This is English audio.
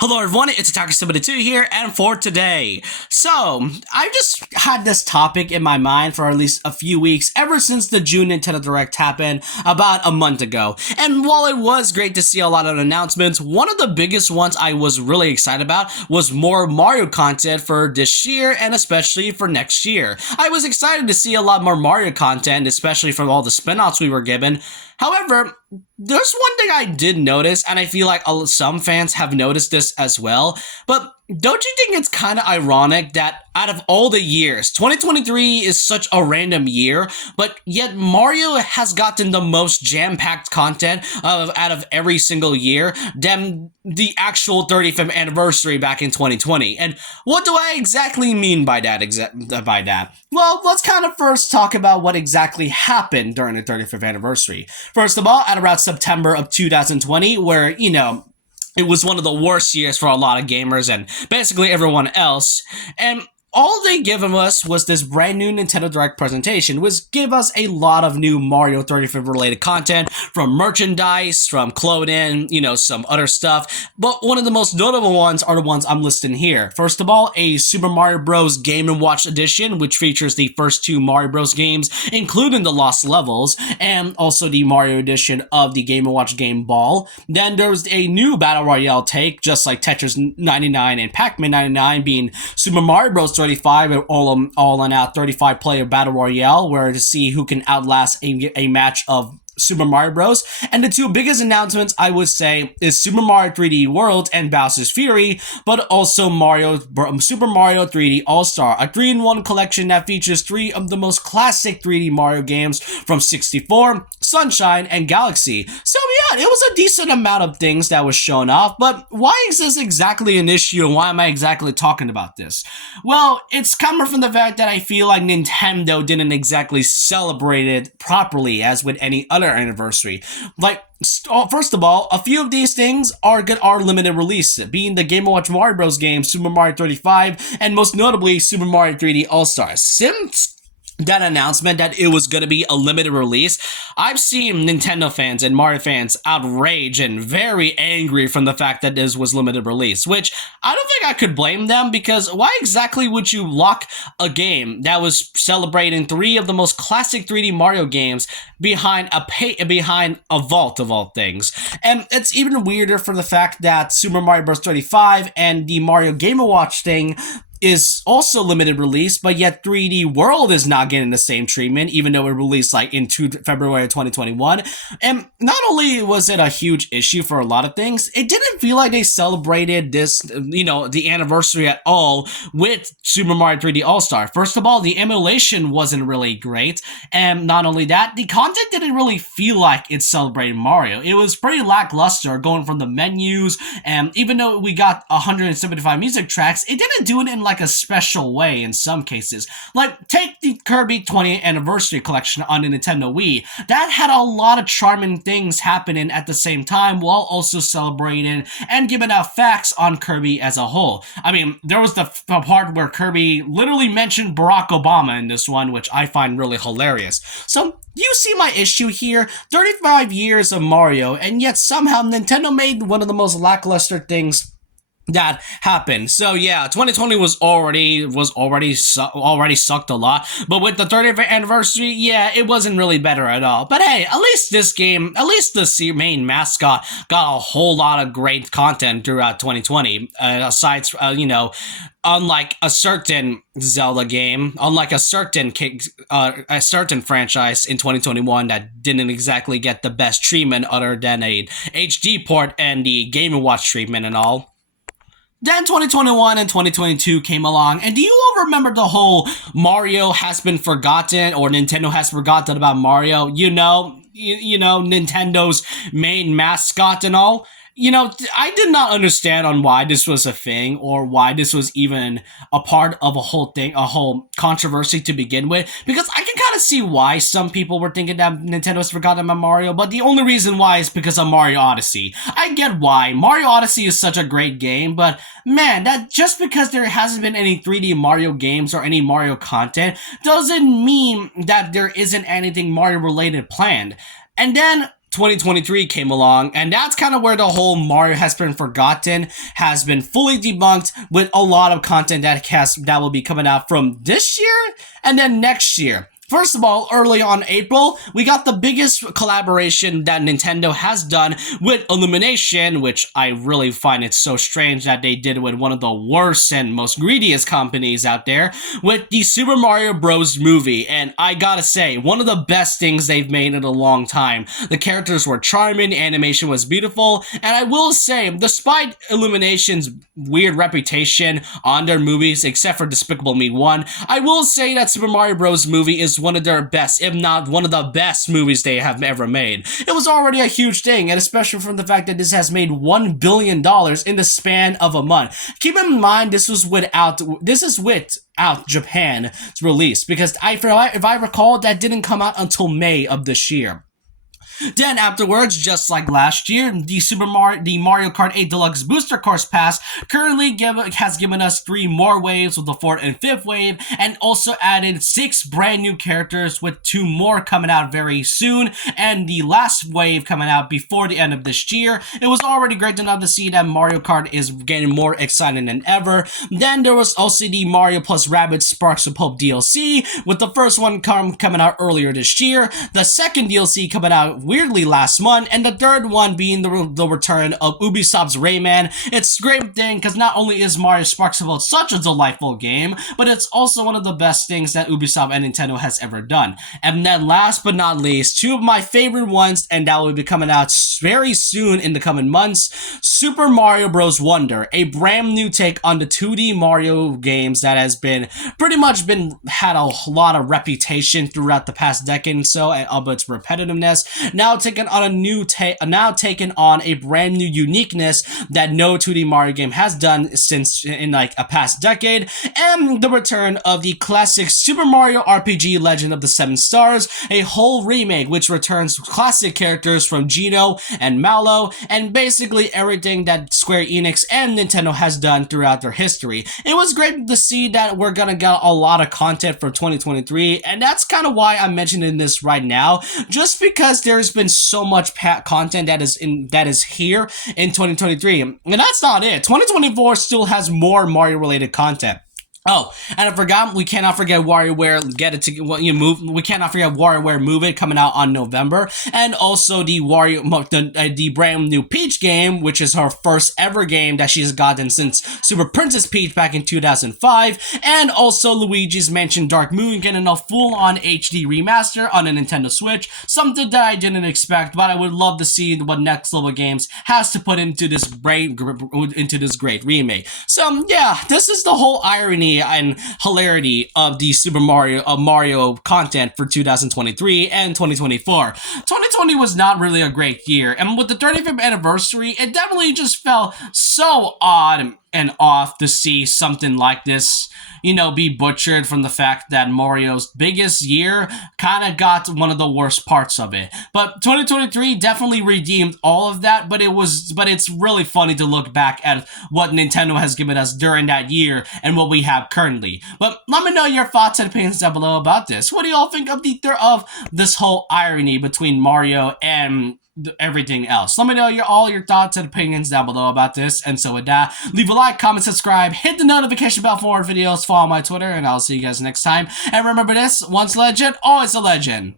Hello everyone, it's Attacker72 here, and for today. So, I've just had this topic in my mind for at least a few weeks, ever since the June Nintendo Direct happened about a month ago. And while it was great to see a lot of announcements, one of the biggest ones I was really excited about was more Mario content for this year, and especially for next year. I was excited to see a lot more Mario content, especially from all the spin-offs we were given. However, there's one thing I did notice, and I feel like some fans have noticed this as well, but don't you think it's kind of ironic that out of all the years, 2023 is such a random year, but yet Mario has gotten the most jam-packed content out of every single year than the actual 35th anniversary back in 2020. And what do I exactly mean by that? Well, let's kind of first talk about what exactly happened during the 35th anniversary. First of all, at around September of 2020, where, it was one of the worst years for a lot of gamers and basically everyone else. And all they given us was this brand new Nintendo Direct presentation, which gave us a lot of new Mario 35th related content, from merchandise, from clothing, some other stuff. But one of the most notable ones are the ones I'm listing here. First of all, a Super Mario Bros. Game & Watch edition, which features the first two Mario Bros. Games, including the Lost Levels, and also the Mario edition of the Game & Watch Game Ball. Then there's a new Battle Royale take, just like Tetris 99 and Pac-Man 99, being Super Mario Bros. 35, all on out 35 player battle royale, where to see who can outlast a match of Super Mario Bros. And the two biggest announcements, I would say, is Super Mario 3D World and Bowser's Fury, but also Super Mario 3D All-Star, a 3-in-1 collection that features three of the most classic 3D Mario games from 64, Sunshine, and Galaxy. So yeah, it was a decent amount of things that was shown off, but why is this exactly an issue, and why am I exactly talking about this? Well, it's coming from the fact that I feel like Nintendo didn't exactly celebrate it properly as with any other anniversary. Like, first of all, a few of these things are limited release, being the Game & Watch Mario Bros. Game, Super Mario 35, and most notably Super Mario 3D All-Stars. Since that announcement that it was going to be a limited release, I've seen Nintendo fans and Mario fans outraged and very angry from the fact that this was limited release, which I don't think I could blame them, because why exactly would you lock a game that was celebrating three of the most classic 3D Mario games behind a vault of all things? And it's even weirder for the fact that Super Mario Bros. 35 and the Mario Game & Watch thing is also limited release, but yet 3D World is not getting the same treatment, even though it released like in February 2021. And not only was it a huge issue for a lot of things, it didn't feel like they celebrated this, the anniversary at all with Super Mario 3D All-Star. First of all, the emulation wasn't really great, and not only that, the content didn't really feel like it celebrated Mario. It was pretty lackluster, going from the menus, and even though we got 175 music tracks, it didn't do it in like a special way in some cases. Like, take the Kirby 20th Anniversary Collection on the Nintendo Wii. That had a lot of charming things happening at the same time, while also celebrating and giving out facts on Kirby as a whole. I mean, there was the part where Kirby literally mentioned Barack Obama in this one, which I find really hilarious. So, you see my issue here? 35 years of Mario, and yet somehow Nintendo made one of the most lackluster things that happened. So yeah, 2020 was already sucked a lot, but with the 30th anniversary, yeah, it wasn't really better at all. But hey, at least the main mascot got a whole lot of great content throughout 2020. Unlike a certain Zelda game, unlike a certain franchise in 2021 that didn't exactly get the best treatment other than a HD port and the Game & Watch treatment and all. Then 2021 and 2022 came along, and do you all remember the whole Mario has been forgotten, or Nintendo has forgotten about Mario? Nintendo's main mascot and all? I did not understand on why this was a thing, or why this was even a part of a whole controversy to begin with, because I can kind of see why some people were thinking that Nintendo's forgotten about Mario, but the only reason why is because of Mario Odyssey. I get why. Mario Odyssey is such a great game, but man, that just because there hasn't been any 3D Mario games or any Mario content doesn't mean that there isn't anything Mario related planned. And then 2023 came along, and that's kind of where the whole Mario has been forgotten, has been fully debunked with a lot of content that will be coming out from this year and then next year. First of all, early on April, we got the biggest collaboration that Nintendo has done with Illumination, which I really find it so strange that they did with one of the worst and most greediest companies out there, with the Super Mario Bros. Movie. And I gotta say, one of the best things they've made in a long time. The characters were charming, animation was beautiful, and I will say, despite Illumination's weird reputation on their movies, except for Despicable Me 1, I will say that Super Mario Bros. Movie is one of their best, if not one of the best movies they have ever made. It was already a huge thing, and especially from the fact that this has made $1 billion in the span of a month. Keep in mind, this is without Japan's release, because if I recall, that didn't come out until May of this year. Then afterwards, just like last year, the Mario Kart 8 Deluxe Booster Course Pass currently has given us 3 more waves with the 4th and 5th wave, and also added 6 brand new characters with 2 more coming out very soon, and the last wave coming out before the end of this year. It was already great enough to see that Mario Kart is getting more exciting than ever. Then there was also the Mario plus Rabbids Sparks of Hope DLC, with the first one coming out earlier this year, the second DLC coming out weirdly last month, and the third one being the return of Ubisoft's Rayman. It's a great thing because not only is Mario Sparks of Hope such a delightful game, but it's also one of the best things that Ubisoft and Nintendo has ever done. And then last but not least, 2 of my favorite ones, and that will be coming out very soon in the coming months, Super Mario Bros. Wonder, a brand new take on the 2D Mario games that has been pretty much had a lot of reputation throughout the past decade and so, of its repetitiveness. Now taking on a brand new uniqueness that no 2D Mario game has done since in like a past decade, and the return of the classic Super Mario RPG Legend of the 7 Stars, a whole remake which returns classic characters from Geno and Mallow, and basically everything that Square Enix and Nintendo has done throughout their history. It was great to see that we're gonna get a lot of content for 2023, and that's kind of why I'm mentioning this right now, just because there's been so much content that is here in 2023, and that's not it. 2024 still has more Mario related content. Oh, and I forgot, we cannot forget WarioWare we cannot forget WarioWare Move It coming out on November, and also the brand new Peach game, which is her first ever game that she's gotten since Super Princess Peach back in 2005, and also Luigi's Mansion Dark Moon getting a full-on HD remaster on a Nintendo Switch, something that I didn't expect, but I would love to see what Next Level Games has to put into this great remake. So yeah, this is the whole irony and hilarity of the Mario content for 2023 and 2024. 2020 was not really a great year, and with the 35th anniversary, it definitely just felt so odd and off to see something like this, be butchered from the fact that Mario's biggest year kind of got one of the worst parts of it. But 2023 definitely redeemed all of that, but it's really funny to look back at what Nintendo has given us during that year and what we have currently. But let me know your thoughts and opinions down below about this. What do y'all think of of this whole irony between Mario and everything else? Let me know all your thoughts and opinions down below about this. And so with that, leave a like, comment, subscribe, hit the notification bell for more videos, follow my Twitter, and I'll see you guys next time. And remember this, once a legend, always a legend.